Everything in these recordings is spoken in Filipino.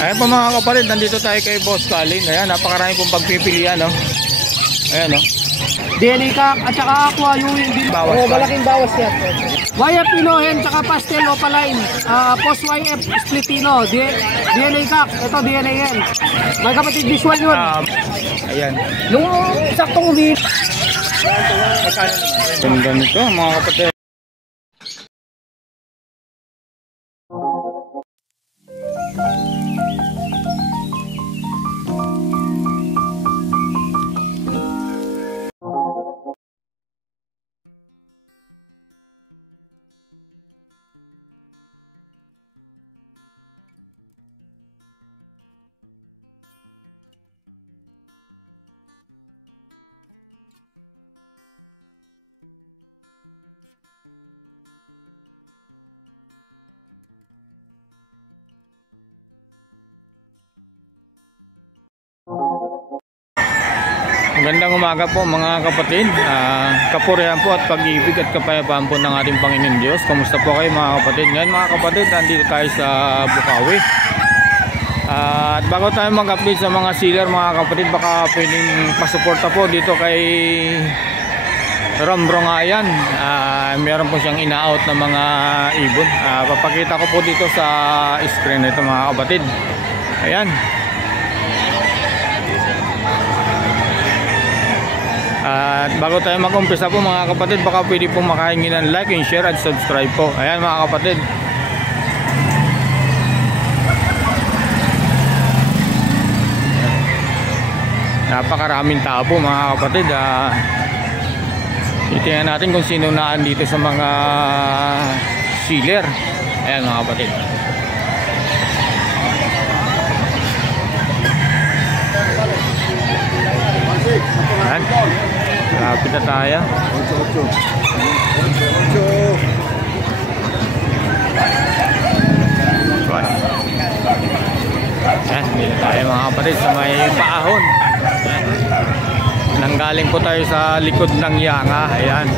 Ayan po mga kapatid, nandito tayo kay Boss Colin. Ayan, napakarami pong pagpipilian, no? Ayan, no? DNA Cock at saka Aqua Ewing din. Bawas pa. Malaking bawas yan. YF Pinohen tsaka Pastel Opaline. Post YF Splitino. DNA Cock. Ito DNA yan. May kapatid visual yun. Ayan. Nung saktong uli. Ganda nito mga kapatid. Magandang umaga po mga kapatid. Kapurihan po at pag-ibig at kapayapaan po ng ating Panginoon Diyos. Kamusta po kayo mga kapatid? Ngayon mga kapatid, nandito tayo sa Bukawi. At bago tayo mag-update sa mga sealer mga kapatid, baka pwedeng pasuporta po dito kay Rambrongayan. Meron po siyang ina-out na mga ibon. Papakita ko po dito sa screen ito mga kapatid. Ayan. At bago tayo mag-umpisa po mga kapatid, baka pwede po makahingi ng like and share at subscribe po. Ayan mga kapatid. Napakaraming tao po mga kapatid. Itingnan natin kung sino naan dito sa mga sealer. Ayan mga kapatid. Ayan. Lapit na tayo. Ayan, dito tayo mga kapatid sa may paahon. Ayan. Nanggaling po tayo sa likod ng yanga. Ayan.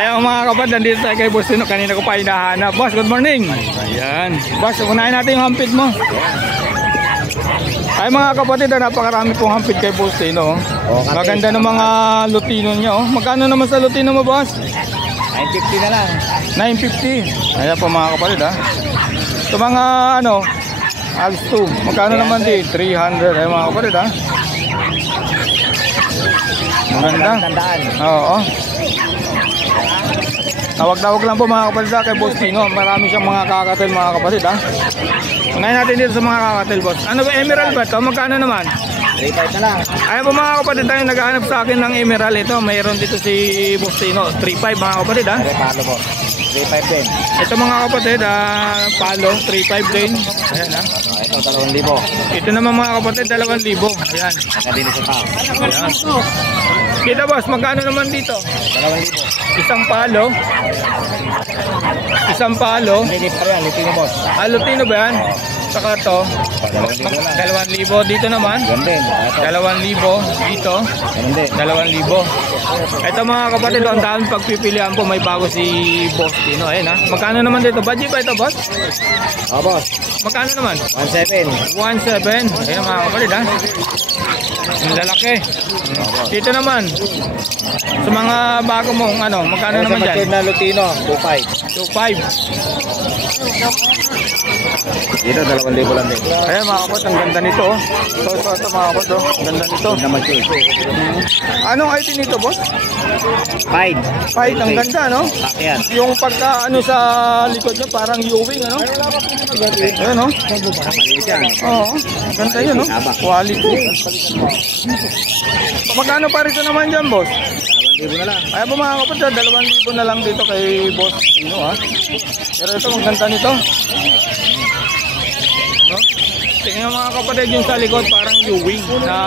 Ayan mga kapatid, nandito tayo kay Boss Tino. Kanina ko pa hinahanap. Boss, good morning. Ayan. Boss, unahin natin yung hampit mo. Ay mga kapatid, napakarami pong hampit kay Boss Tino. Maganda ng mga lutino niya. Magkano naman sa lutino mo, Boss? 950 na lang. 950. Ayan po mga kapatid ha. Ito mga ano, Alps 2. Magkano naman di? 300. Ayan mga kapatid ha. Maganda. Oo. Tawag-tawag lang po mga kapatid kay Boss Tino. Marami siyang mga kakatil mga kapatid ha. Unahin natin dito sa mga kakatil boss. Ano ba, emerald ba ito? Magkano naman? 3.5 na lang. Ayan po mga kapatid tayo naghahanap sa akin ng emerald. Ito mayroon dito si Boss Tino. 3.5 mga kapatid ha. Palo po. 3.5 din. Ito mga kapatid palo 3.5 din. Ayan ha. Ito 2,000. Ito naman mga kapatid 2,000. Ayan. Nakadili sa tao. Ayan. Kita boss, magkano naman dito? 2,000. Isang palo. Isang palo. Linis pa yan, Lutino boss. Lutino ba yan? Saka to 2,000 lang. 2,000 dito naman. Ganun din. 2,000 dito. Ganun din. 2,000. Ito mga kapatid, ang dami pagpipilian po. May bago si Boss Tino. Ayun ha. Magkano naman dito? Budget ba ito boss? Boss. Magkano naman? 1.7. 1.7. Ayun mga kapatid ha. Ang lalaki. Dito naman. Sa mga bago mong magkano naman dyan? Sa na Lutino, 2.5. 2.5. Dito 2,000 lang din. Ayan mga kapatid, ang ganda nito. Ito mga kapatid, ang ganda nito. Anong item nito boss? Fight. Fight, ang ganda no? Ayan. Yung pagka sa likod niya parang Ewing Ayan no? Maliit yan. Oo, ganda yun no? Quality. Magkano pa rito naman dyan boss? 2,000 na lang. Ayan po mga kapatid, 2,000 na lang dito kay Boss Tino ha. Pero ito, ang ganda nito. No? Tingnan mga kapatid yung sa likod, parang Ewing na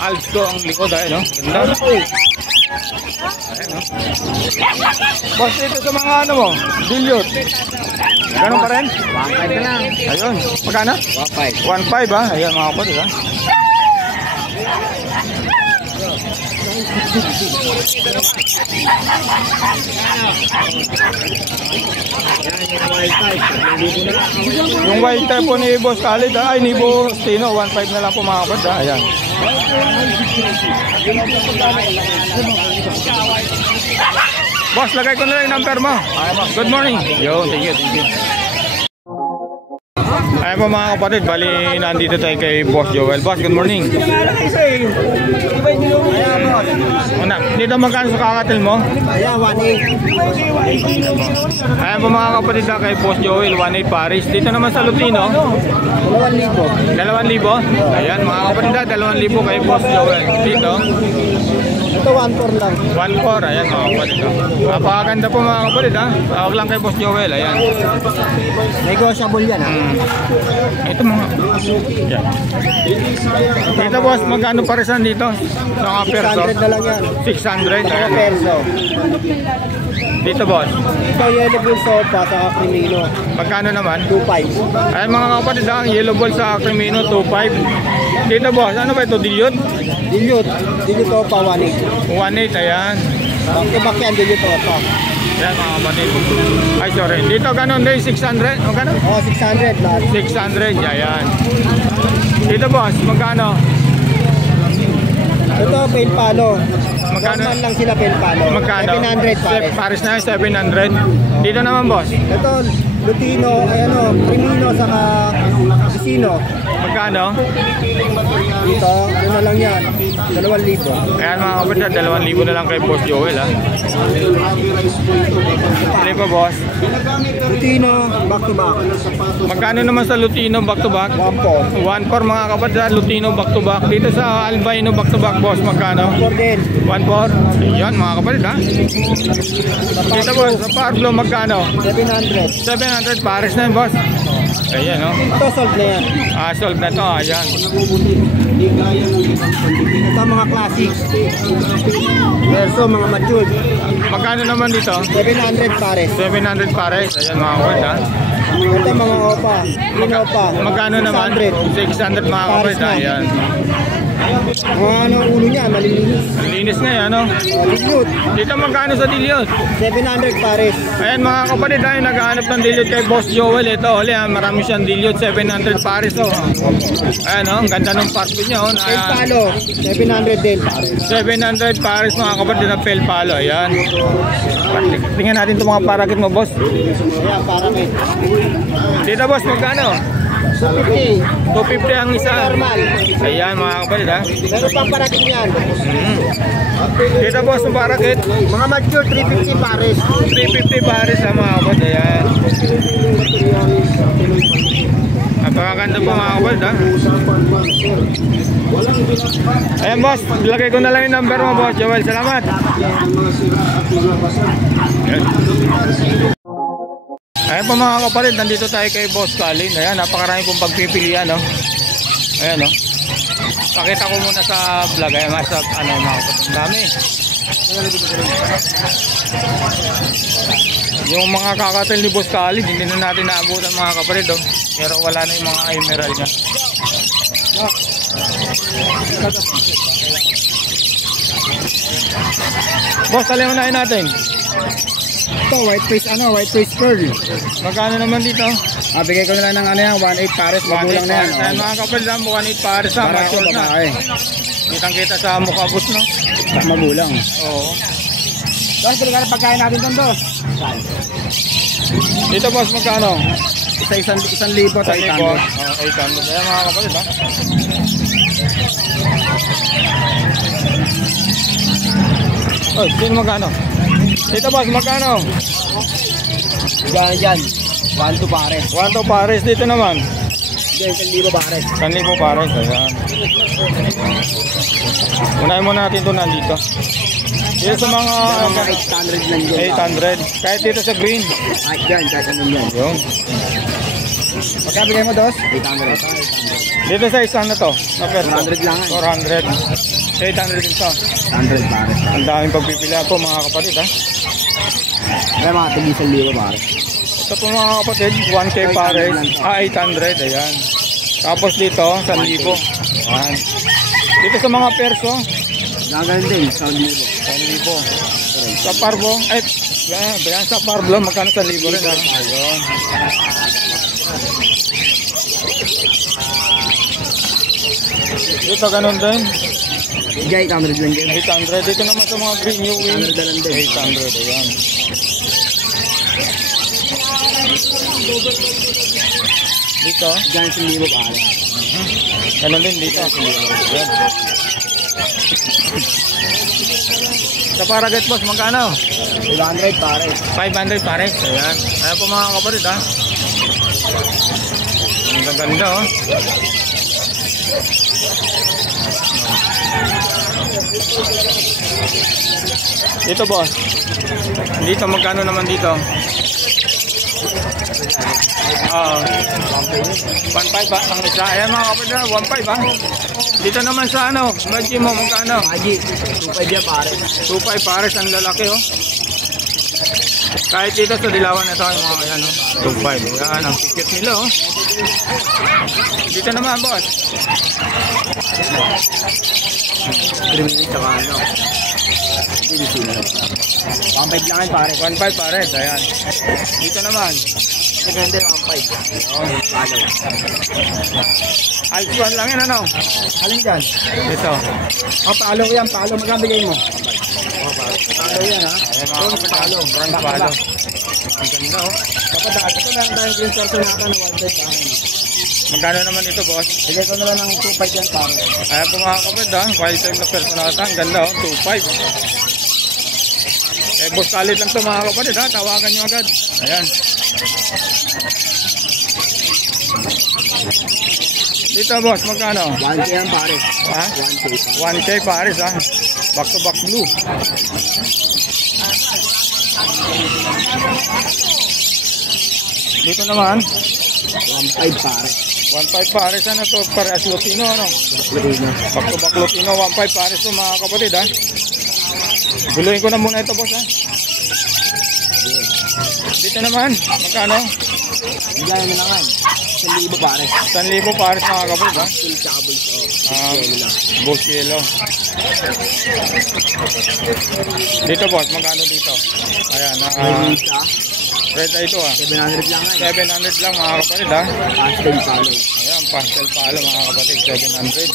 Alto ang likod no? Ganda. Ayan no? Boss, dito sa mga mo, dilute. Ganun pa rin? 1.5 na lang. Ayun, magkano? 1.5. 1.5 ha, ayan mga kapatid ha. Yung white type po ni Boss Khalid ay ni Boss Tino 1.5 na lang po mga kapatid ayan. Boss, lagay ko na lang yung number mo. Good morning. Yo, thank you. Ayan po mga kapatid, bali nandito tayo kay Boss Joel. Boss, good morning. Dito magkano sa kakatil mo? Ayan, 1.8. Ayan po mga kapatid kay Boss Joel, 1.8 Paris. Dito naman sa Lutino 2,000. 2,000. Ayan mga kapatid, 2,000 kay Boss Joel. Dito Ito 1.4 lang. 1.4, ayan mga kapatid. Napakaganda po mga kapatid ha. Tawag lang kay Boss Joel, ayan. Negotiable yan ha. Ito mga yan. Dito boss, magkano parisan dito? Mga perso? 600 na lang yan. 600, ayan. Perso. Dito boss, Ito yellow bull sopa sa Crimino. magkano naman? 2.5. Ayan mga kapatid, ang yellow ball sa Crimino 2.5. Dito boss, ano ba ito? Dilute? Dilute sopa 1.8. 1.8, ayan. Back yan, dilute sopa. Ayan mga kapatid. Ay sorry, dito ganun din 600? O ganun? 600 lahat. 600, ayan. Dito boss, magkano? Ito, pail palo. Magkano? Normal lang sila pail palo. Magkano? 700 pares. Paris na 700. Dito naman boss, Ito, Lutino, Crimino, saka Vicino. magkano? Dito, yun na lang yan. 2,000. Ayan mga kapatid, 2,000 na lang kay Boss Joel ha. Ano pa boss? Lutino, back to back. Magkano naman sa Lutino back to back? 1.4. 1.4 mga kapatid, Lutino back to back. Dito sa Albino back to back boss, magkano? 4 din. 1.4. Yan mga kapatid ha. Dito boss, sa Pablo magkano? 700. 700 Paris na yun boss. Ayan no. Ito, solve na yan. Solve na to, ayan. Ito, mga classic. Verso, mga matured. Magkano naman dito? 700 pares. 700 Paris. Ayan mga kapatid ha. Ito, mga opa. Inopa. Magkano naman? 600 mga kapatid ha. Ayan. Mga ulo niya, malilinis. Ang linis na yan no. Dilute. Dito magkano sa dilute? 700 pares. Ayan mga kapatid, tayo naghahanap ng dilute kay Boss Joel. Ito, marami siyang dilute, 700 Paris oh. Ayan oh, ang ganda ng party niya oh. Pail palo, 700 din pares. 700 Paris mga kapatid na pel palo. Ayan. Tingnan natin itong mga parakit mo boss. Ayan, parakit. Dito boss, magkano? 250. 250 ang isa. Normal. Ayan mga kapatid ha. Meron pang parating yan. Dito boss ng parakit. Mga mature, 350 pares. 350 pares ha mga kapatid. Ayan. Napakaganda po mga kapatid ha. Ayan boss, lagay ko na lang yung number mo boss Joel. Salamat. Ayan po mga kapatid, nandito tayo kay Boss Colin. Ayan, napakarami pong pagpipilian, no? Ayan, no? Pakita ko muna sa vlog. Ayan, sa ano, mga kapatid. Dami. Yung mga kakatil ni Boss Colin, hindi na natin naabutan mga kapatid, oh. Pero wala na yung mga emerald niya. Boss, talimunahin natin. Ito, white face pearl. Magkano naman dito? Bigay ko na lang ng ano yan, 1.8 pares, magulang na yan. Ayan mga kapatid, 1.8 pares ha, mature na. Kitang kita sa mukha boss, no? Magulang. Oo. Boss, talaga na pagkain natin doon, boss. Dito boss, magkano? Isa 1,000 to 800. 800. Ayan mga kapatid ha. Oh, dito magkano? Dito boss, magkano? Gano'n dyan? 1 to pares. 1 to pares. Dito naman Diyan, 1,000 pares. 1,000 pares. Ayan. Unahin muna natin ito nandito. Dito sa mga 800 lang dyan. 800. Kahit dito sa green. Ay, dyan, kahit anong yan. Yung. Magkano bigay mo, dos? 800. Dito sa isang na to. Na perso. 400 lang. 400. 800 din to. 100 pares. Ang daming pagpipilian po mga kapatid ha. Kaya mga tig 1,000 pares. Ito po mga kapatid, 1K pares. 800. Ayan. Tapos dito, 1,000. Ayan. Dito sa mga perso, Gagawin din, 1,000. 1,000. Sa parbo, yan sa parbo, magkano 1,000 rin ha. Ayun. Dito ganun din. Diyan, 800 lang dyan. 800. Dito naman sa mga green new wing. 800 na lang din. 800. Ayan. Dito. Diyan, 1,000 pares. Ganun din dito. Ayan. Sa paragat boss, magkano? 500 pares. 500 pares. Ayan. Ayan po mga kapatid ha. Ang gaganda oh. Dito boss. Dito magkano naman dito? 1.5 ba? Ang isa. Ayan mga kapatid, 1.5 ba? Dito naman sa ano, Maggi mo magkano? Maggi, 2.5 yan pares. 2.5 pares ang lalaki oh. Kahit dito sa dilawan ito yung mga ayan oh. 2.5. Ayan ang cute nila oh. Dito naman boss. 3 minutes saka ano. 1.5 lang yan pares. 1.5 pares. Ayan. Dito naman. Depende, 1.5. Oh. Altuan lang yan ano? Alin dyan? Dito. Palo yan, palo. Magkano bigay mo? Palo yan ha. Ayan mga kapalo. Brand palo. Ang ganda oh. Dapat ito lang tayo green circle natin na 1.5 pares. Magkano naman ito boss? Bigay ko na lang ng 2.5 yan pares. Ayan po mga kapatid ha. 5 time na personalata. Ang ganda oh. 2.5. Eh boss kalit lang ito mga kapatid ha. Tawagan nyo agad. Ayan. Dito boss, magkano? 1K yan pares. Ha? 1K pares. 1K pares ha. Back to back blue. Dito naman 1.5 pares. 1.5 pares ano to? Parehas Lutino ano? Back to back Lutino 1.5 pares to mga kapatid ha. Guluhin ko na muna ito boss ha. Dito naman, magkano? Bigay mo na nga. 1,000 pares. 1,000 pares mga kapatid ha. Full tsaka bulls off. Bulls yellow. Dito boss, magkano dito? Ayan, Red eye ito 700 lang yan. 700 lang mga kapatid ha. Pastel palo. Ayan, pastel palo mga kapatid, 700.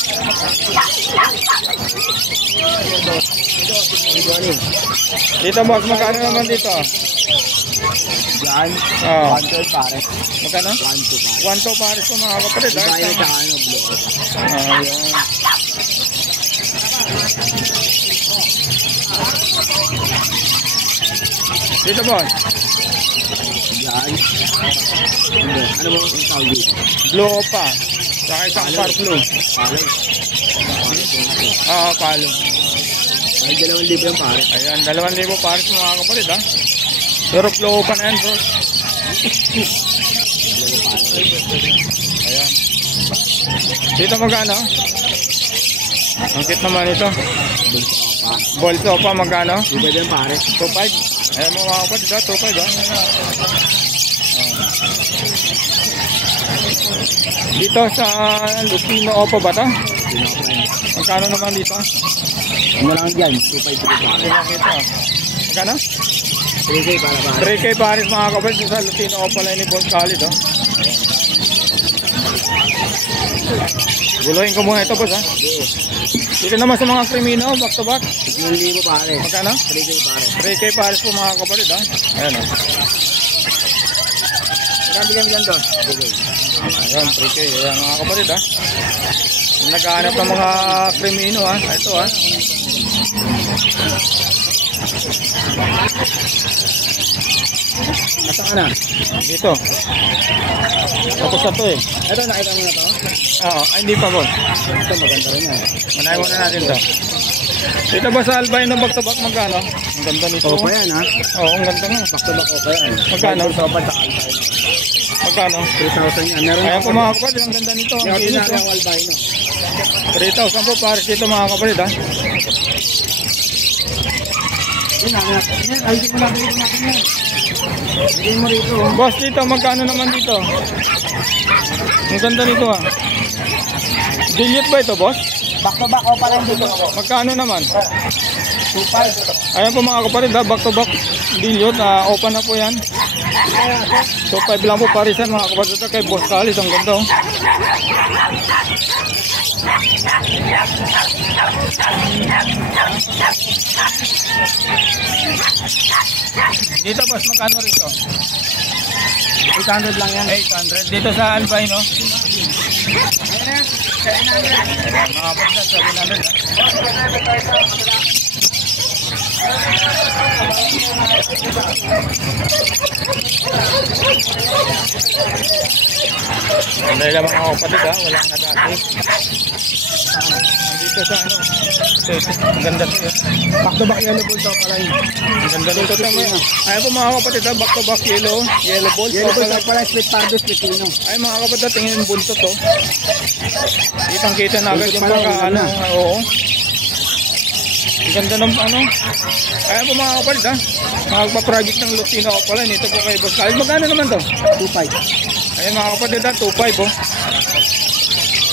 Dito boss, magkano naman dito? Yan. Oh. 112 pare. Magkano? 1-2 pare. 1-2 pares po mga kapatid ha. Bayan sa ano, blue. Ayan. Dito boss, Yan. Hindi. Ano mo ang tawag dito? blue opa. Saka isang par blue. Palo. Palo. Ay, 2,000 yan pare. Ayan, 2,000 pares mga kapatid ha. Pero blue opa na yan bro. Ayan. Dito magkano? Ang cute naman ito. Bolso pa magkano? Di ba yan pare? 2.5. Ayan mo mga kapatid ha, 2.5 ha. Dito sa Lupino Opo ba ito? Magkano naman dito? Ano lang dyan? 2,500 pare. Ito. Magkano? 3K para pare. 3K pares mga kapatid sa Lupino Opo line ni Boss Khalid oh. Guluhin ko muna ito boss ha. Dito naman sa mga krimino, back to back. 1,000 pare. Magkano? 3K pare. 3K pares po mga kapatid ha. Ayan o. Magkano bigyan mo dyan doon? 3K. Ayan, 3K. Ayan mga kapatid ha. Yung naghahanap ng mga krimino ha. Ito ha. Asa ka na? Dito. Tapos na to eh. Ito, nakita mo na to? Oo, ay hindi pa boss. Ito, maganda rin yan. Manahin muna natin to. Dito ba sa albino back to back magkano? Ang ganda nito. Opa yan ha? Oo, ang ganda nga. Back to back opa yan. Magkano? Opa sa albino. Magkano? 3,000 yan. Meron Ayan po mga kapatid, ang ganda nito. Ang Yung kinis ordinary oh. ang albino. 3,000 po pares dito mga kapatid ha. Yun, yan. Ayusin mo natin yan. Bigyan mo rito. Boss dito, magkano naman dito? Ang ganda nito ha. Dilute ba ito boss? Back to back opa lang dito. Magkano naman? 2,500. Ayan po mga kapatid ha, back to back dilute. Open na po yan. So 5 lang po parisan mga kapatid kay Boss Khalid. Ang ganda oh. Dito boss, magkano rito? 800 lang yan. 800. Dito sa albino. Mga kapatid, 700 ha. Dahil lang mga kapatid ha, walang nag-asip. Dito sa ano, ang ganda ito. Back to back yellow balls opa lang. Ang ganda nito. Ayan po mga kapatid ha, back to back yellow balls. Yellow balls opa lang, split pardo, split pino. Ay mga kapatid, tingin yung buntot to. Kitang kita na agad yung Buntot pagka pala, ano. wala. Oo. Ang ganda ng ano. Ayan po mga kapatid ha, magpa-project ng Lupino Opo line. Ito po kay Boss Khalid. Magkano naman to? 2,500. Ayun mga kapatid ha, 2.5 oh.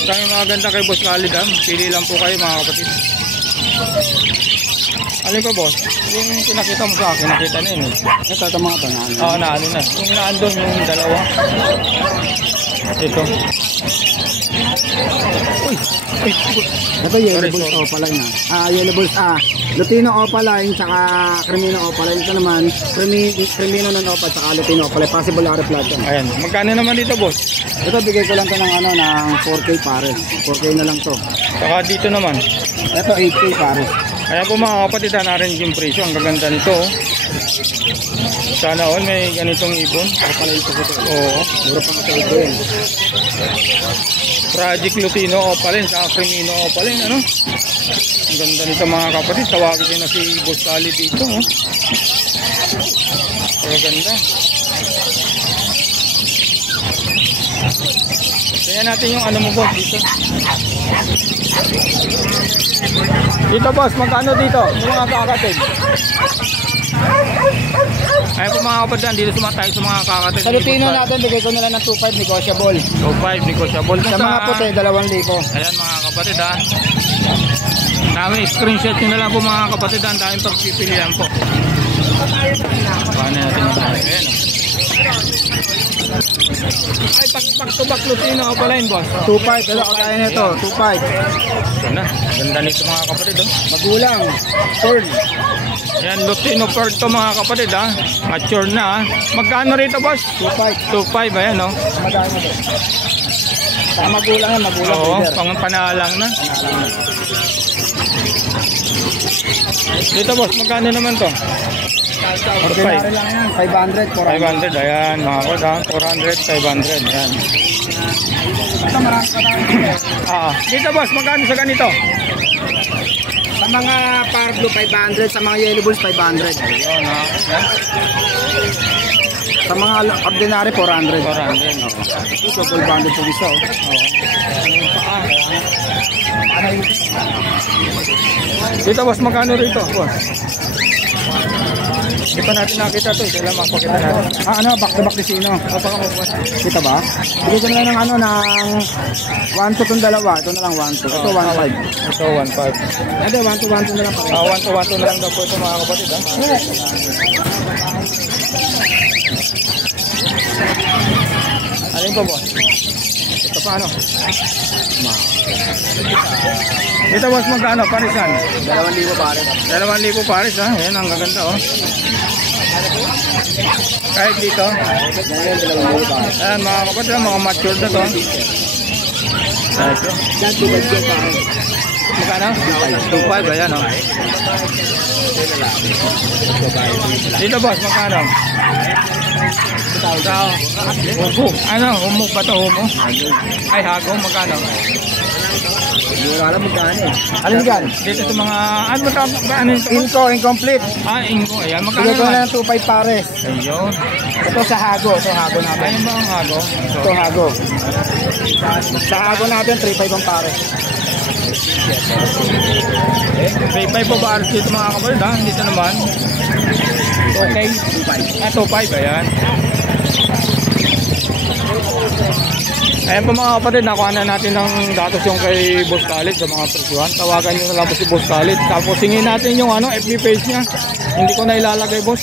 Dami mga ganda kay Boss Khalid ha. Pili lang po kayo mga kapatid. Alin pa boss? Yung pinakita mo sa akin, nakita na yun eh. Ito mga to na. Oo, naano na. Yung naandun, yung dalawa. Ito. Uy! Uy! Ito yellow Sorry, balls sorry. opa line ha. Yellow balls Lutino opa line, tsaka Crimino opa line. Ito naman, Crimino ng opa, tsaka Lutino opa line. Possible R-flat yan. Ayan. Magkano naman dito boss? Ito bigay ko lang to ng ano, ng 4K pare. 4K na lang to. Saka dito naman. Ito 8K pare. Ayan po mga kapatid, na-range yung presyo. Ang gaganda nito oh. Sana all may ganitong ibon. Pala ito ko to. Oo. Mura pa nga sa ito yun. Project Lutino Opalin, saka Crimino Opalin, ano? Ang ganda nito mga kapatid. Tawagin din na si Boss Khalid dito, oh. Pero ganda. Tingnan natin yung ano mo boss dito. Dito boss, magkano dito? Yung mga kakatid. Ayun po mga kapatid, dito tayo sa mga kakatid. Sa Lutino natin, bigay ko nila ng 2,500 negotiable. 2.5 negotiable. Sa mga puti, 2,000. Ayan mga kapatid ha. Dami screenshot nyo na lang po mga kapatid ha. Ang daming pagpipilian po. Paano natin ito? Ayan. Ay, pag to back Lutino Opaline, boss. 2.5, ano kagaya nito, 2.5. Ganda. Ganda nito mga kapatid, oh. Magulang, Pearl. Yan, Lutino Pearl to mga kapatid, ha. Mature na, ha. Magkano rito, boss? 2.5. 2.5, ayan, oh. Madami mo. Saka magulang yan, magulang. Oo, Leader. pang panalang na. Dito, boss, magkano naman to? Ordinary lang yan, 500, 400. 500, ayan, mga kapatid, ha. 400, 500, ayan. Ito marami pa tayo. Dito, boss, magkano sa ganito? Sa mga Power Blue, 500. Sa mga Yellow Bulls, 500. Ayun, ha. Sa mga ordinary, 400. 400, oo. Ito, double banded po isa. Dito, boss, magkano rito, boss? Hindi pa natin nakita to, kailan mapakita natin. Ano, back to back Ticino. Baka mo, boss. Kita ba? Bigay ko na lang ng ano, ng 1 to itong dalawa. Ito na lang 1 to. Ito 1.5. Ito, 1.5. Ito 1 to 1 to na lang. 1 to 1 to na lang daw po ito, mga kapatid, ha. Alin po, boss? Ito pa, ano? Dito, boss, magkano? Parisan? 2,000 pare. 2,000 pares, ha. Ayan, ang gaganda, oh. Kahit dito. Ganyan, 2,000 pare. Ayan, mga kapatid, mga matured na to. Ito. Yan, 2,000 pare. Magkano? 2.5, ayan, oh. Dito, boss, magkano? Humo. Ano? Humo ba ito? Humo? Ay, hago. Magkano? Hindi ko alam magkano eh. Alin yan? Dito sa mga... Ano ba ito? Ano ito? Inco, incomplete. Ingo. Ayan, magkano Bigay ko na naman? ng 2,500 pare. Ayun. Ito sa hago. Ito hago natin. Ayun ba ang hago? Ito hago. Sa hago natin, 3,500 ang pare. 3.5 po ba aras dito mga kapatid, ha? Dito naman. Okay. 2.5. Ayan. Ayan po mga kapatid, nakuha na natin ng datos yung kay Boss Khalid sa mga presyuhan. Tawagan nyo na lang po si Boss Khalid. Tapos singin natin yung FB page niya. Hindi ko na ilalagay, boss.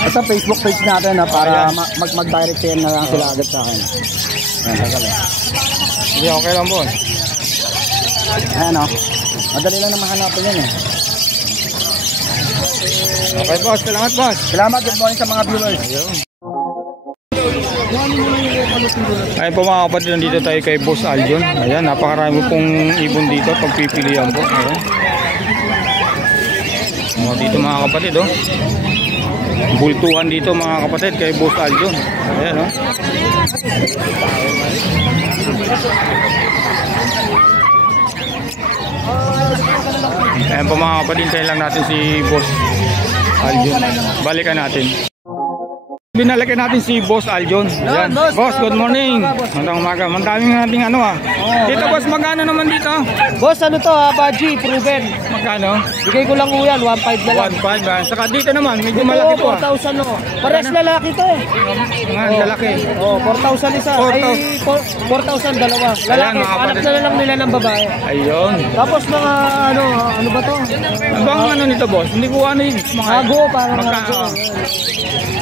Ito Facebook page natin na para mag-direct PM na lang sila agad sa akin. Ayan, tagal eh. Hindi, okay lang, boss. Ayan o. Madali lang na mahanapin yan eh. Okay, boss. Salamat, boss. Salamat, good morning sa mga viewers. Ayun po mga kapatid, nandito tayo kay Boss Aljon. Ayan, napakarami pong ibon dito. Pagpipilian po. Ayan. Dito mga kapatid, oh. Bultuhan dito mga kapatid kay Boss Aljon. Ayan, oh. Ayan po mga kapatid, tayo lang natin si Boss Aljon. Balikan natin. Binalikan natin si Boss Aljon. Ayan. Boss, good morning. Magandang umaga. Mandaming nating ano, ah. Dito, boss, magkano naman dito? Boss, ano to ha? Baji, proven. Magkano? Bigay ko lang uyan, 1.5 na lang. 1.5, ah. Saka dito naman, medyo malaki po, ah. 4,000 no. Pares lalaki to eh. Nga, lalaki. 4,000 isa. 4,000. Ay, 4,000 dalawa. Lalaki, Ayan, mga anak kapatid. na lang nila ng babae. Ayun. Tapos mga ano ba to? Ano ba ang ano nito, boss? Hindi ko ano yung mga... Hago, parang Magka- hago.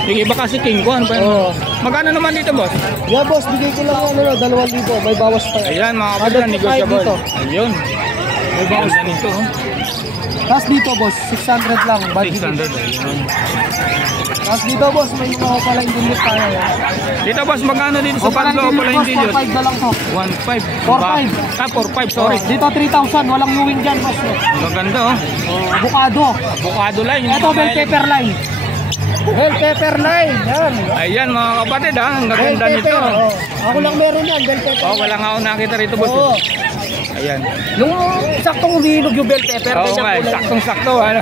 Yung iba kasi king ko, ano ba yun? Oo. Magkano naman dito, boss? Yeah, boss, bigay ko lang 2,000. May bawas pa yan. Ayan, mga Added kapatid, to negotiable. dito. Ayun. May bawas na nito, oh. Tapos dito, boss, 600 lang. 600, ayun. Tapos dito, boss, may mga pala yung dinit tayo. Dito, boss, magkano dito sa Pablo pala yung video? 4,500 na lang to. 1.5. 4.5. 4.5, sorry. Dito 3,000, walang luwing dyan, boss. Maganda, oh. Avocado. Avocado line. Ito, bell pepper line. Bell pepper line, yan. Ayan, mga kapatid, ha. Ang Bell gaganda nito. pepper, oh. Ako lang meron yan, bell pepper. Oh, wala nga ako nakita rito, boss. Oo. Ayan. Yung saktong humilog yung bell pepper. Oo ganyan nga, kulay. saktong-sakto. Ano?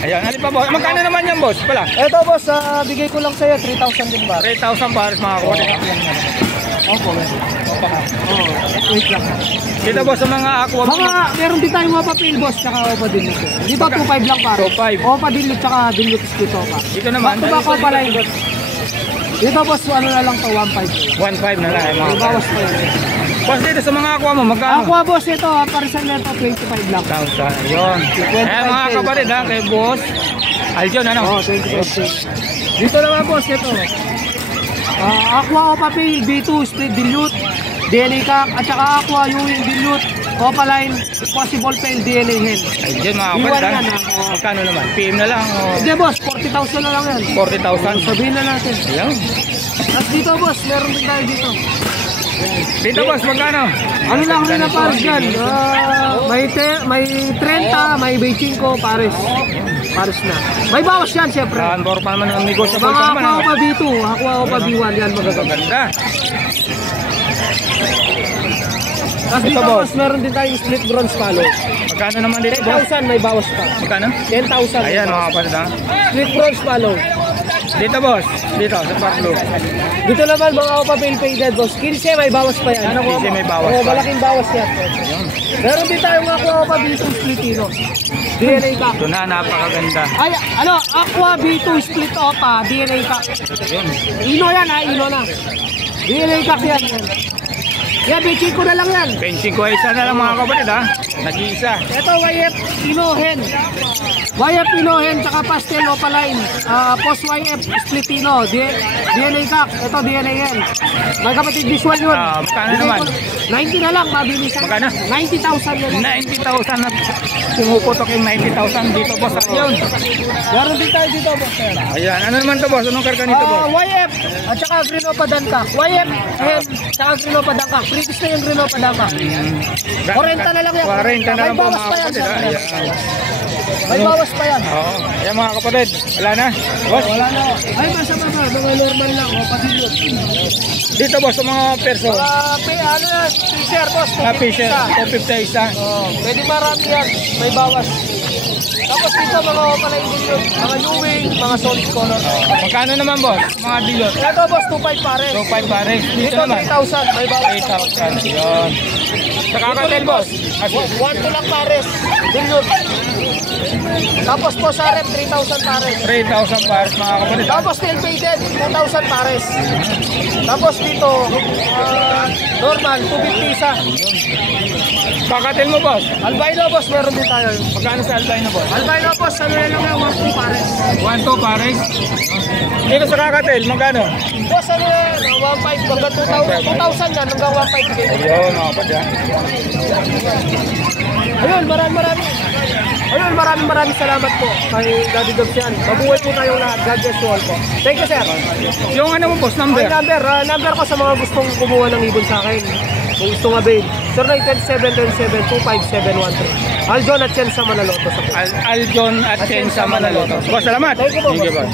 Ayan, ano pa, boss? Magkano naman yan, boss? Pala? Ito, boss, bigay ko lang sa'yo, 3,000 din ba? 3,000 pares, mga kapatid. Opo, wait lang. Dito, boss, sa mga aqua. Meron din tayong mga papel, boss, tsaka opa dilute. Dito, 2,500 lang pare. 2,500. Opa dilute, tsaka dilute dito pa. Dito naman. Back to back opa line. Dito, boss, ano na lang to, 1,500. 1.5 na lang, mga May kapatid. bawas pa yun. Boss, dito sa mga aqua mo, magkano? Aqua, boss, ito, parisan na ito, 25 lang. 1,000. Ayun. 25 Ayan, mga kapatid, ha, kay boss Aljon, ano? Oo, 25. Dito naman, boss, ito. Aqua Opapil, B2, split dilute, DNA cock, at saka Aqua Ewing dilute, Opaline, possible fail, DNA hen. Ay, dyan mga Iwan kapatid. yan, Magkano naman? PM na lang. Hindi boss, 40,000 na lang yan. 40,000. Sabihin na natin. Ayan. At dito boss, meron din tayo dito. Dito boss, magkano? Ano lang rin na pares dyan? May 30, may 25 pares. Pares na. May bawas yan syempre. Bor pa naman ang negotiable Mga pa naman. Aqua Opa B2, Aqua Opa B1 yan magaganda. Ganda. Tapos dito boss, meron din tayong split bronze follow. Magkano naman dito boss? 10,000 may bawas pa. Magkano? 10,000. Ayan mga kapatid ha. Split bronze follow. Dito boss. Dito sa Parlo. Dito naman mga Opa Pale Faded boss. 15 may bawas pa yan. 15 may bawas Oo, pa. malaking bawas yan. Meron din tayong Aqua Opa B2 Splitino. DNA cock. Ito na, napakaganda. Ay, ano, Aqua B2 Split Opa, DNA cock. Yun. Ino yan ha, ino na. DNA cock yan. Yan, bitchin ko na lang yan. Fencing ko isa na lang mga kapatid ha. Nag-iisa. Ito, YF Inohen. YF Inohen, tsaka Pastel Opaline. Post YF Splitino. DNA cock. Ito, DNA yan. May kapatid visual yun. Magkano naman? 90 na lang, mabilisan. Magkano? 90,000 na lang. 90,000 na pumuputok yung 90,000 dito boss. Ayun. Meron din tayo dito, boss. Ayan. Ano naman to boss? Anong karga nito boss? YF at saka Grinopa Dankak. YF and saka Grinopa Dankak. Previous na yung Grinopa Dankak. 40 na lang yan. 40 na lang po May bawas mga pa yan, kapatid ha. sir. Ayan. May bawas pa yan. Oo. Ayan mga kapatid. Wala na. Boss. Wala na. Ay, basta pa ba? Mga normal lang. O, pasilot. Dito boss sa mga perso. Ano yan? Fisher, boss. Fisher. 250 isa. Pwede marami yan. May bawas. Tapos dito mga opalay din yun. Mga Ewing, mga solid color. Magkano naman boss? Mga dilot. Ito, boss, 2.5 pares. 2.5 pares. Dito Dito, naman. 3,000. May bawas. 8,000. Yun. Sa kakatel boss. 1 to lang pares. Dilute. Tapos po sa rep, 3,000 pares. 3,000 pares mga kapatid. Tapos tail faded, 2,000 pares. Tapos dito, normal, 250 isa. Kakatel mo boss. Albino boss, meron din tayo. Magkano sa albino boss? Albino boss, ano yan lang yan, 1-2 pares. 1-2 pares. Dito sa kakatel, magkano? Boss, ano yan, 1.5 hanggang 2,000 yan, hanggang 1.5 din. Ayun mga kapatid ha. Ayun, maraming salamat po kay Daddy Dobbs yan. Mabuhay po tayong lahat. God bless you all po. Thank you, sir. Yung ano mo boss, number? Ang number ko sa mga gustong kumuha ng ibon sa akin. Kung gustong avail, 0917-10-7-25713. Aljon at Chen sa Manaloto. Aljon at Chen sa Manaloto. Boss, salamat. Thank you po, Thank you, boss.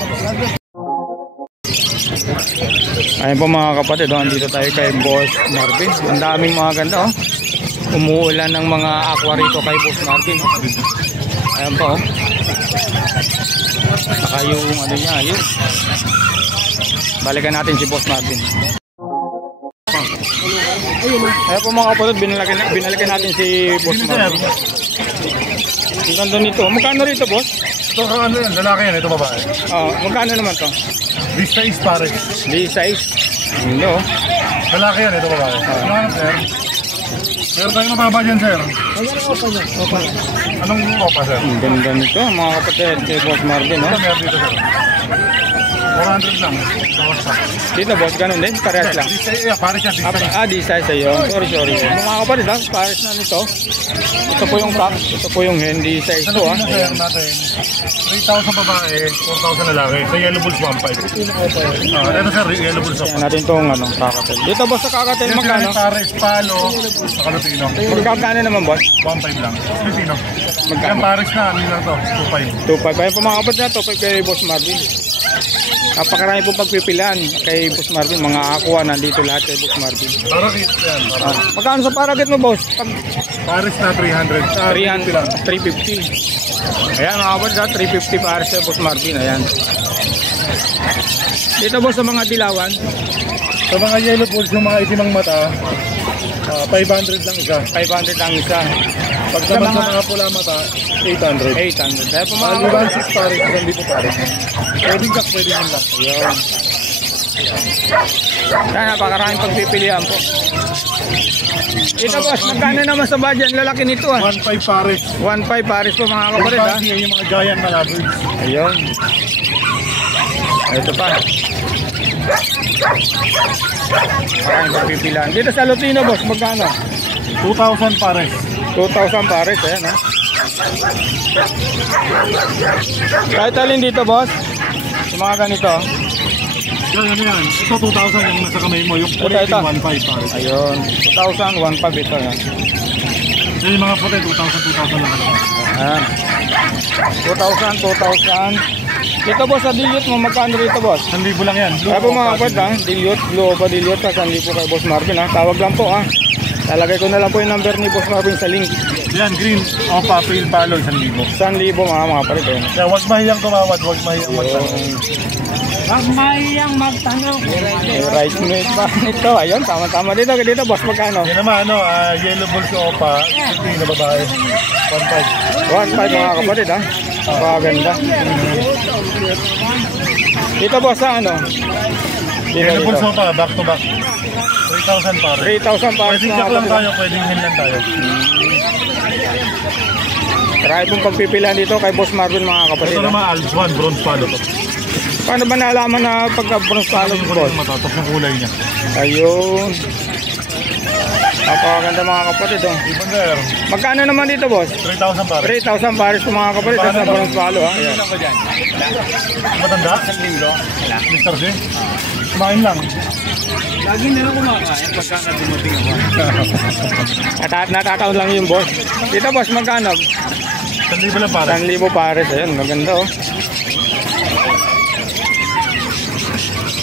Ayun po mga kapatid, andito tayo kay Boss Marvin. Ang daming mga ganda oh. Umuulan ng mga aqua rito kay Boss Marvin. Ayan po oh. Saka yung ano niya, yun. Balikan natin si Boss Marvin. Ayan po mga kapatid, binalikan natin si Boss Marvin. Ang ganda nito. Magkano rito boss? Ito ano yan, lalaki yan, ito babae. Magkano naman to? B-size pare. B-size. Hindi oh. Lalaki yan, ito babae. Ano hanap sir? Meron tayong mababa dyan sir. Anong opa sir? Ang ganda nito mga kapatid kay Boss Marvin Ito oh. meron dito sir. 400 lang. Bawas pa. Dito boss, ganun din, parehas lang. B-size, pare siya, B-size. D-size ayun. Sorry. Mga kapatid ha, pares na nito. Ito po yung cock, ito po yung hen, D-size Ano to ha. na sir natin? 3,000 babae, 4,000 lalaki. Sa Yellow Bulls 1.5. Ito sir, Yellow Bulls Kaya natin itong ano, kakatel. Dito boss sa kakatel magkano? Pares, palo, sa Kalutino. Magkakano naman boss? 1.5 lang. Filipino. Magkano? Yan pares na, ano lang to? 2.5. 2.5. Ayun po mga kapatid na to kay Boss Marvin. Napakarami po pagpipilian kay Boss Marvin. Mga aqua nandito lahat kay Boss Marvin. Parakit yan. Magkano sa paragat mo boss? Pares na 300. 300 lang. 350. Ayan mga kapatid ha, 350 pares kay Boss Marvin. Ayan. Dito boss sa mga dilawan. Sa mga Yellow Bulls, yung mga itimang mata, 500 lang isa. 500 lang isa. Pag naman sa mga pula mata, 800. 800. Kaya po mga Mga kapatid. 1.6 pares, hindi po pares. Pwedeng kak, pwedeng yun lang. Ayan. Kaya napakaraming pagpipilian po. Dito boss, magkano naman sa budget lalaki nito ah? 1.5 pares. 1.5 pares po mga kapatid ha. Yung mga giant na lovers. Ayun. Ito pa. Maraming pagpipilan. Dito sa Lutino, boss, magkano? 2,000 pares. 2,000 pares, ayan ha. Kahit alin dito, boss? Yung mga ganito. Yan, yan. Ito 2,000 yung nasa kamay mo. Yung kulay Ito. 1,500 pares. Ayun, 2,000, 1,500 ito. Yan. Yan yung mga puti, 2,000 lang. Ayan. 2,000, 2,000. Dito, boss, sa dilute mo, magkano rito, boss? 1,000 lang yan. Kaya po mga kapatid ha, dilute, blue opa dilute, sa 1,000 kay Boss Marvin ha. Tawag lang po ha. Lalagay ko na lang po yung number ni Boss Marvin sa link. Yan, green. Opa, pale palo, 1,000. 1,000 mga kapatid. Ayan. Kaya huwag mahiyang tumawad, huwag mahiyang magtanong. Huwag mahiyang magtanong. May right mate pa nito. Ayun, tama-tama dito. Dito, boss, magkano? Yan naman, yellow balls opa, ito na babae. 1,500. 1,500 mga kapatid ha. Napakaganda. Dito, boss, sa ano? Yellow balls opa, back to back. 3,000 pare. 3,000 para Pwedeng jack lang tayo, pwedeng hen lang tayo. Try pong pagpipilan dito kay Boss Marvin mga kapatid. Ito naman, Alps 1, bronze palo to. Paano ba nalaman na pagka-bronze palo, Yung boss? matatok yung kulay niya. Ayun. Napakaganda mga kapatid oh. Ibander, Magkano naman dito, boss? 3,000 pare. 3,000 pares po mga kapatid sa bronze palo ha. Ayan. Matanda? Mr. J? Kumain lang. Lagi na lang kumakain pagka dumating ako. Natataon lang yung boss. Dito, boss, magkano? 1,000 lang pare. 1,000 pares. Ayan, maganda oh.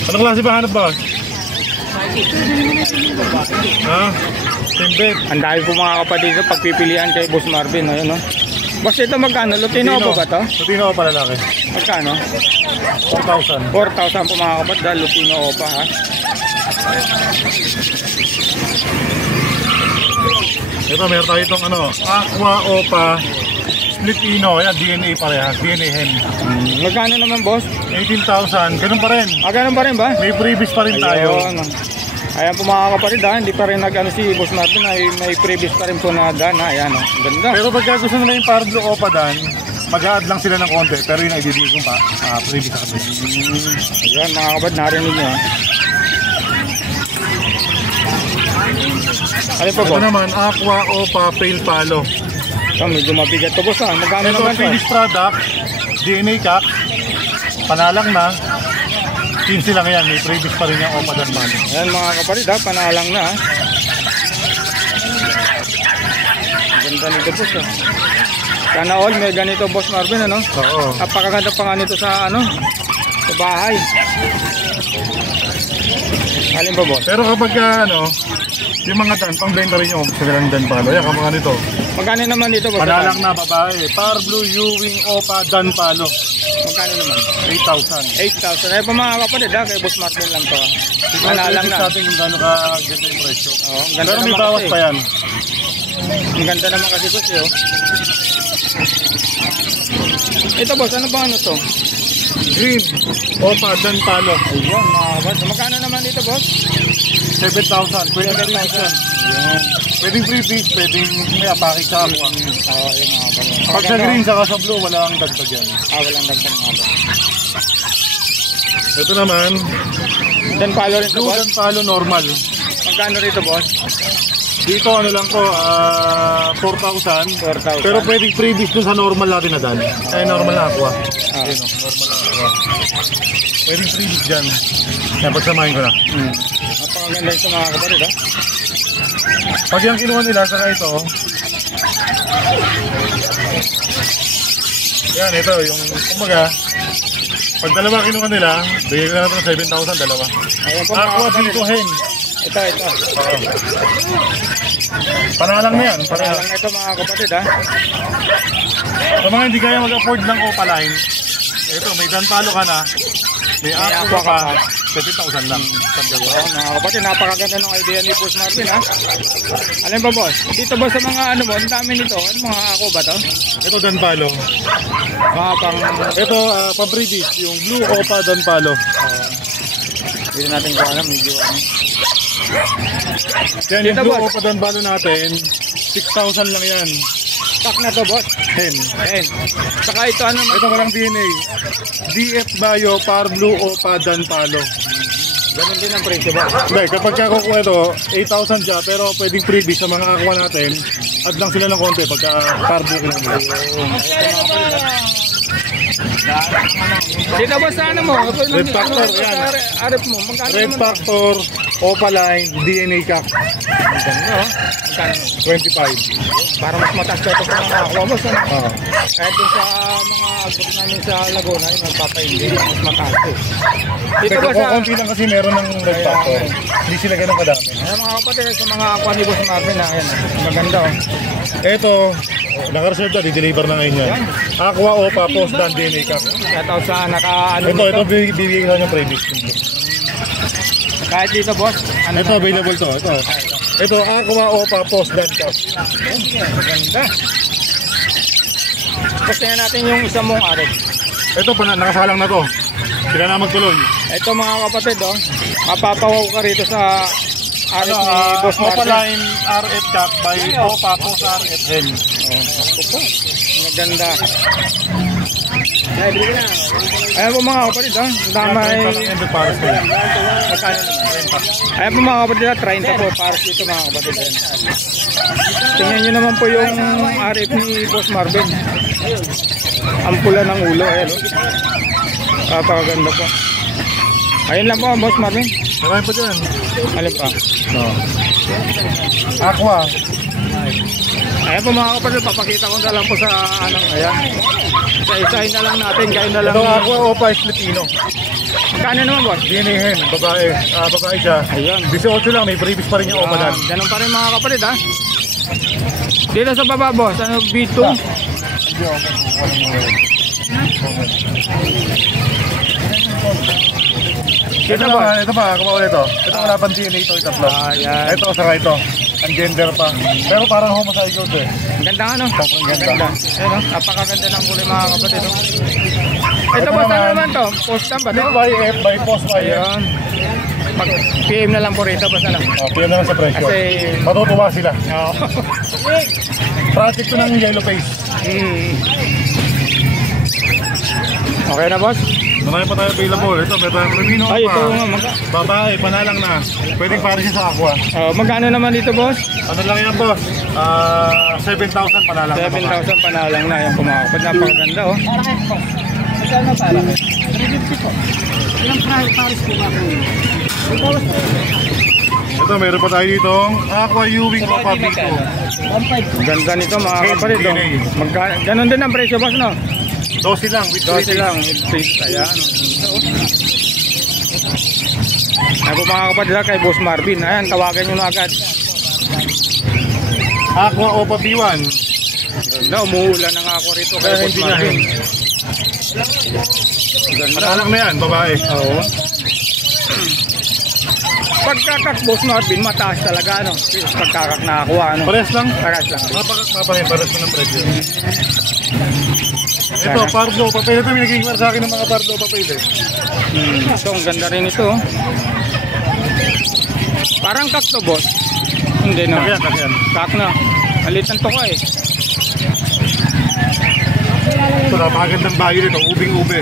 Anong klase ba hanap ba? Ha? Timbet. Ang dami po mga kapatid dito pagpipilian kay Boss Marvin. Ayun oh. Boss, ito magkano? Lutino po ba to? Lutino pa lalaki. Magkano? 4,000. 4,000 po mga kapatid. Lutino Opa ha. Ito, meron tayo itong Aqua Opa Split Ino. Ayan, DNA parehas. DNA hen. Magkano naman, boss? 18,000. Ganun pa rin. Ganun pa rin ba? May freebies pa rin tayo. Ayun. Ayan po mga kapatid ha. Hindi pa rin nag-ano si Boss Martin. May previous pa rin po na dan ha. Ayan oh. Ganda. Pero pagka gusto nila yung Power Blue Opa Dan, mag-add lang sila ng konti. Pero yun ay ibibigay kong freebies sa kanila. Ayan mga kapatid, narinig nyo ha. Ano po, Ito boss? naman, Aqua Opa Pale Palo. Ito, medyo mabigat to, boss ha. Magkano Ito naman ang to? finished product, DNA Cap, panalang na, 15 lang yan, may previous pa rin yung Opa Dan Palo. Ayan mga kapatid ha, panalang na ha. Ganda nito, boss ha. Sana all may ganito, Boss Marvin ano? Oo. Napakaganda pa nga nito sa ano, sa bahay. Alin ba, boss? Pero kapag yung mga dan, pang benta rin yung gusto nilang Dan Palo. Yan, kamukha nito. Magkano naman dito, boss? Panalang na babae, Power Blue Ewing Opa Dan Palo. Magkano naman? 8,000. 8,000. Ay pa mga kapatid ha, kay Boss Martin lang to ha. Panalang na. Sa atin kung gano'n ka-ganda yung presyo. Oo, ang ganda Pero may naman bawas kasi. pa yan. Ang ganda naman kasi, boss eh, oh. Ito, boss, ano ba ano to? Green Opa Dan Palo. Ayun mga kapatid. Magkano naman dito, boss? 7,000. Pwede 7,000. Ayun. Pwedeng free piece, pwedeng may apakit sa aqua. Oo, yun mga kapatid. Pag sa green, saka sa blue, wala ang dagdag yan. Walang dagdag mga kapatid. Ito naman, Dan palo rin to, blue boss? Dan Palo normal. Magkano rito, boss? Dito ano lang ko, 4,000. 4,000. Pero pwedeng freebies dun sa normal natin na dan. Ay, normal na aqua. Ah. Ayun, normal na aqua. Pwedeng freebies dyan. Yan, pagsamahin ko na. Napakaganda ito mga kapatid ha. Pag yung kinuha nila, saka ito. Yan, ito, yung kumbaga, pag dalawa kinuha nila, bigay ko na ito ng 7,000, dalawa. Ayun po mga Aqua kapatid. dito hen. Ito. Panalang na yan. Panalang na ito mga kapatid ha. Sa mga hindi kaya mag-afford ng Opa line, ito, may Dan Palo ka na, may aqua ka, 7,000 lang. Oo, mga kapatid, napakaganda ng idea ni Boss Marvin ha. Alin ba, boss? Dito ba sa mga ano mo, ang dami nito? Ano mga ako ba to? Ito Dan Palo. Mga pang... Ito, pabritis, yung Blue Opa Dan Palo. Hindi natin kung alam, medyo ano. Yan, yung Dito, Blue boss. Opa Dan Palo natin, 6,000 lang yan. Stock na to, boss. 10. Ayan. Saka ito ano, Ito walang DNA. DF Bio Power Blue Opa Dan Palo. Ganun din ang presyo ba? Hindi, kapag kukuha ito, 8,000 siya, pero pwedeng freebie sa mga kakuha natin. Add lang sila ng konti pagka cardio kinamuli. Dito ba sa ano mo? Red Factor, yan. Arep mo, magkano Red naman? Factor, Opaline, DNA Cup, Ang ganda, oh. Magkano? 25. Para mas mataas ka ito pa ng makakuha boss, ano? Oo. Kahit dun sa mga agos namin sa Laguna, yung nagpapaindi, mas mataas eh. Dito ba sa... Konti lang kasi meron ng Red Factor. Hindi sila ganun kadami. Ayan mga kapatid, sa mga aqua ni Boss Marvin, ayan, maganda oh. Ito, naka-reserve na, di-deliver na ngayon yan. Aqua, Opa, Post, Dan, DNA Cup. Shout out sa naka-ano Ito bibigyan ko ng previous. Kahit dito boss, ano Ito, available to. Ito, Aqua, Opa, Post, Dan, Cup. maganda. Gusto na natin yung isa mong arep. Ito, nakasalang na to. Sila na magtuloy. Ito mga kapatid oh, mapapawaw ka rito sa arep ni Boss Marvin. Opaline RF Cup by Opa, Post, RF Hen. Ako po, maganda. Ayan po mga kapatid oh, damay. Para sa Magkano naman? Ayan po mga kapatid, 30 po para dito mga kapatid. Ayan. Tingnan nyo naman po yung RF ni Boss Marvin. Ang pula ng ulo. Ayan. Kapaganda po. Ayun lang po Boss Marvin. Marami pa dyan. Alin pa? Aqua. Ayan po mga kapatid, papakita ko na lang po sa ano. Ayan. Isa-isahin na lang natin. Kayo na lang. Ito, Aqua, Opa, Filipino. Magkano naman boss? DNA Hen, babae. Babae siya. Ayun. 18 lang, may previous pa rin yung Opa Dan. Ganun pa rin mga kapatid ha. Dito sa baba boss, ano B2? Ito pa, kumawa ito. Ito wala pang DNA ito, tatlo. Ayan. Ito, saka ito. Ang gender pa. Pero parang homozygote eh. Ganda ano? Sobrang ganda. Ayun oh, napakaganda ng kulay mga kapatid oh. Ito boss, ano naman to? Post-cam ba to? YF by Post YF. Ayun. Mag PM na lang po rito boss ano? Piyan na lang sa presyo. Kasi Matutuwa sila. oh. Project ko ng yellow face. Okay na boss? Marami pa tayo available. Ito, may tayong Crimino pa. Ay ito nga Babae, panalang na. Pwedeng para siya sa Aqua. magkano naman dito boss? Ano lang yan, boss? 7,000 panalang. 7,000 pa na lang na yung kumakapad. Napakaganda oh. Magkano para? 350 po. Ilang pares po ba kayo? Ito, meron pa tayo dito. Aqua Ewing Opa B2. 1.5. Ganda nito mga kapatid oh. Ganon din ang presyo boss no? 12 lang, with 12 lang, with free. Ayan. Ayan po mga kapatid kay Boss Marvin. Ayan, tawagan nyo na agad. Aqua Opa B1. Ganda, umuulan na nga ako rito kay Boss Marvin. Ganda. Panalang na yan, babae. Oo. Pagkakak Boss Marvin, mataas talaga ano. Pagkakak nakakuha ano. Pares lang. Pares lang. Pares mo ng presyo. Ito, Pardo, papel. Ito, may naging sa akin ng mga Pardo, papel eh. Ito, ang ganda rin ito. Parang kak to boss. Hindi no. Kakyan. Kak na. Alitan to ko eh. Ito, napakagandang bayo nito, ubing-ube.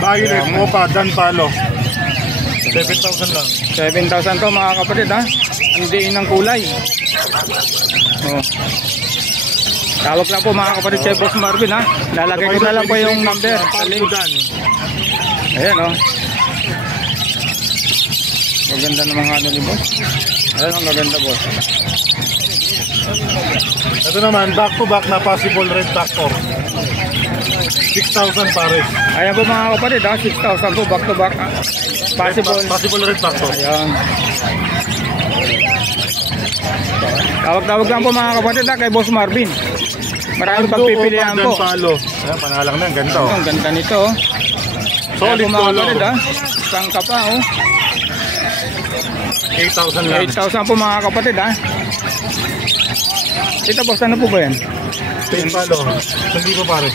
Bayo nito, Opa, Dan Palo. 7,000 lang. 7,000 to mga kapatid ha. Ang diin ng kulay. Oh. Tawag lang po mga kapatid sa Boss Marvin ha. Lalagay ko na lang po yung number sa link. Ayan oh. Maganda ng mga ano ni boss. Ayan ang maganda boss. Ito naman, back to back na possible red factor. 6,000 pares. Ayan po mga kapatid ha. 6,000 po back to back. Possible red factor. Ayan. Tawag-tawag lang po mga kapatid ha kay Boss Marvin. Maraming pagpipilian po. Palo. Ayan, panalang na, ang ganda oh. Ang ganda nito oh. Solid mga color. kapatid ha. Sangka pa oh. 8,000 lang. 8,000 po mga kapatid ha. Ito boss, ano po ba yan? Palo. Hindi po pare.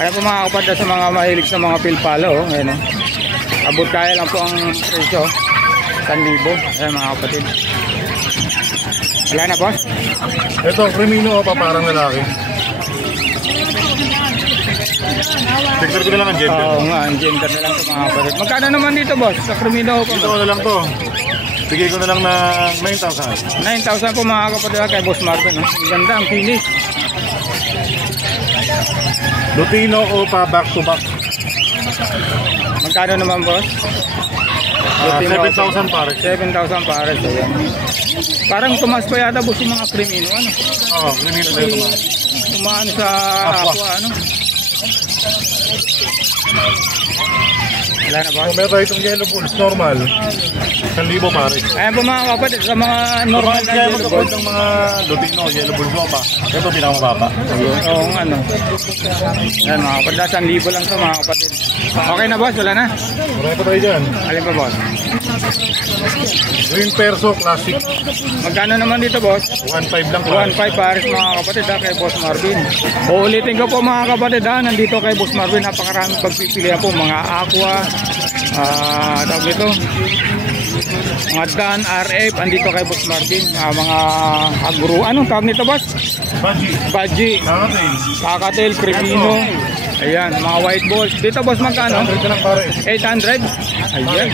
Ayan po mga kapatid sa mga mahilig sa mga pilpalo oh. Ayan oh. Abot kaya lang po ang presyo 1,000. Ayan mga kapatid. Wala na boss? Ito, Crimino Opa, parang lalaki. Tignan ko na lang ang gender. Oo nga, ang gender na lang ito mga kapatid. Magkano naman dito boss? Sa Crimino po? Ito na lang to. Bigay ko na lang ng 9,000. 9,000 po mga kapatid kay Boss Marvin. No? Ang ganda, ang kinis. Lutino Opa back to back. Magkano naman, boss? 7,000 pare. 7,000 pare. So, yan. Parang tumas pa yata, boss, yung mga krimino. Ano? Oo, krimino na ito. Umaano sa aqua, ano? Wala na ba? So, meron tayo itong yellow bulls, normal. 1,000 pare. Ayan po mga kapatid, sa mga normal na Kaya yellow magkakot bulls. ng mga Lutino, yellow bulls Opa. Ito pinakamababa. Oo, ano. Ayan mga kapatid, 1,000 lang to mga kapatid. Okay na, boss? Wala na? Marami pa tayo dyan. Alin pa, boss? Green Perso Classic. Magkano naman dito, boss? 1,500 lang pare. 1.5 pares mga kapatid kay Boss Marvin. Uulitin ko po mga kapatid nandito kay Boss Marvin, napakaraming pagpipilian po, mga aqua, tawag dito, mga Dan, RF, andito kay Boss Marvin, mga agro, anong tawag nito, boss? Baji, Nakatail. Kakatail, Cremino, ayan, mga white balls. Dito, boss, magkano? 100 ka lang pare. 800? Ayan,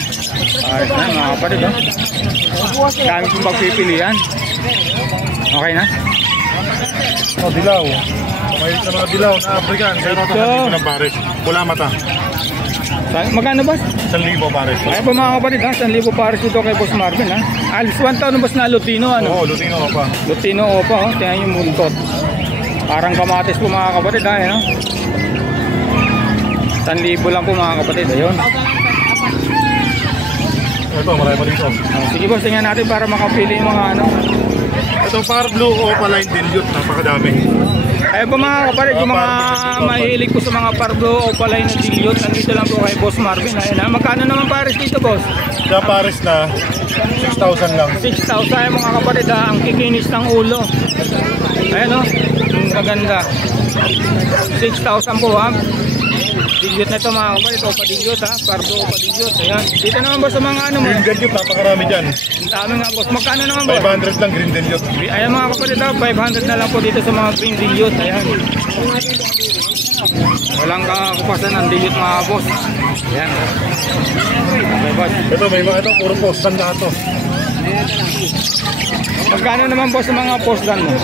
pares na mga kapatid, dami pong pagpipilian. Okay na? Oh, dilaw. May sa mga dilaw na African. Pero ito, 1,000 lang pare. Pula mata. Magkano, boss? 1,000 pare. Ay po mga kapatid, 1,000 pares dito kay Boss Marvin. Alis 1 taon boss na Lutino, ano? Oo, Lutino Opa. Lutino Opa, oh. Tingnan yung multot. Parang kamatis po mga kapatid, no? 1,000 lang po mga kapatid, ayun. Ito, marami pa dito. Sige boss, tingnan natin para makapili yung mga ano. Ito, Power Blue Opa line dilute. Napakadami. Ayun po mga kapatid, yung mga mahilig po sa mga Pardo o palay na dilute, nandito lang po kay Boss Marvin. Ayun ha, magkano naman pares dito, boss? Sa pares na 6,000 lang. 6,000 ay mga kapatid, ang kikinis ng ulo. Ayan o, ang gaganda. 6,000 po ha. Dilute na ito mga kapatid, o pa-dilute ha. Pardo o pa-dilute. Ayan. Dito naman boss sa mga ano mo. Green dilute, napakarami dyan. Ang dami nga boss. Magkano naman boss? 500 lang green dilute. Ayan mga kapatid ha, 500 na lang po dito sa mga green dilute. Ayan. Walang kakakupasan ng dilute mga boss. Ayan. Okay boss. Ito, may mga ito, puro postan na ito. Magkano naman boss sa mga postdan mo?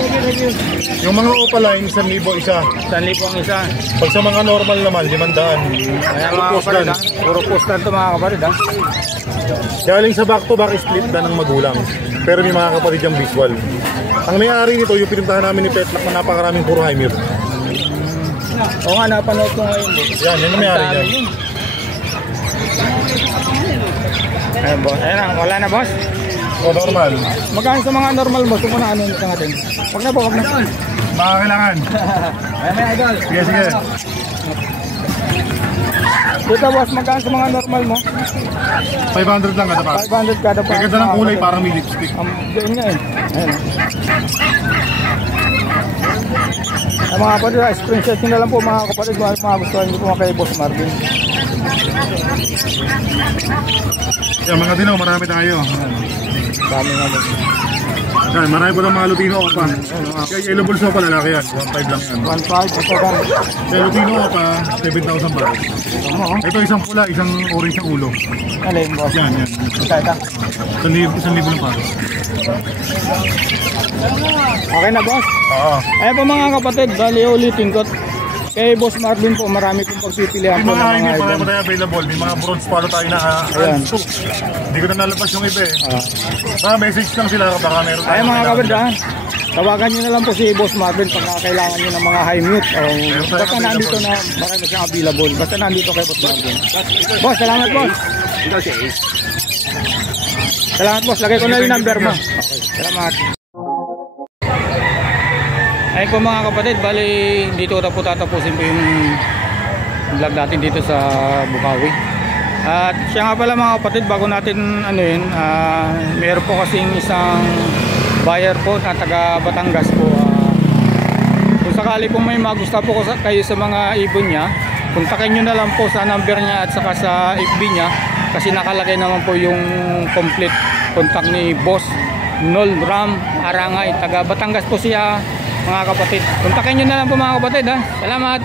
Yung mga Opa line, 1,000 isa. 1,000 ang isa. Pag sa mga normal naman, 500. Ayan Puro mga kapatid postan. ha. Puro postdan to mga kapatid ha. Galing sa back to back split na ng magulang. Pero may mga kapatid yung visual. Ang may-ari nito, yung pinuntahan namin ni Petlak na napakaraming puro high mirror. Oo nga, napanood ko ngayon. Yan, yun ang may-ari niya. Ayan boss. Ayan na, wala na boss. O, normal. Magkano sa mga normal boss? Kung ano nito natin. Huwag na po, huwag na. Mga kailangan. Ayan na idol. Sige, sige. Dito boss, magkano sa mga normal mo? 500 lang kada pa. 500 kada pa. Kaya ganda ng kulay, parang may lipstick. Doon nga eh. Ayan. Ay, mga kapatid, screenshot nyo na lang po mga kapatid kung ano mga gustuhan nyo po mga kay Boss Marvin. Yan, mga dilaw, marami tayo. Dami nga boss. Yan, marami po ng mga Lutino Opa. Kaya yellow bulls pa lalaki yan. 1,500 lang yan. 1.5 ito gan. Kaya Lutino Opa, 7,000 ba? Ito isang pula, isang orange ang ulo. Ano yung boss? Yan, yan. Ito. 1,000 lang pa. Okay na boss? Oo. Ayun po mga kapatid, bali ulitin ko. Kay Boss Marvin po, marami pong pagpipilian May po ng mga hindi mga pa item. tayo available. May mga bronze palo tayo na Ayan. Hindi ko na nalabas yung iba eh. Message lang sila baka meron tayo. Ayun mga kapatid ha. Tawagan nyo na lang po si Boss Marvin pagka kailangan nyo ng mga high mute. O, basta nandito na marami siyang available. Basta nandito kay Boss Marvin. Boss, salamat boss. Salamat boss. Lagay ko na yung number mo. Okay, salamat. Ayun po mga kapatid, bali dito na po tatapusin po yung vlog natin dito sa Bukawi. At siya nga pala mga kapatid, bago natin ano yun, mayroon po kasing isang buyer po na taga Batangas po. Kung sakali po may magusta po kayo sa mga ibon niya, kontakin nyo na lang po sa number niya at saka sa FB niya, kasi nakalagay naman po yung complete contact ni Boss Nol Ram Arangay, taga Batangas po siya mga kapatid. Kontakin nyo na lang po mga kapatid ha. Salamat.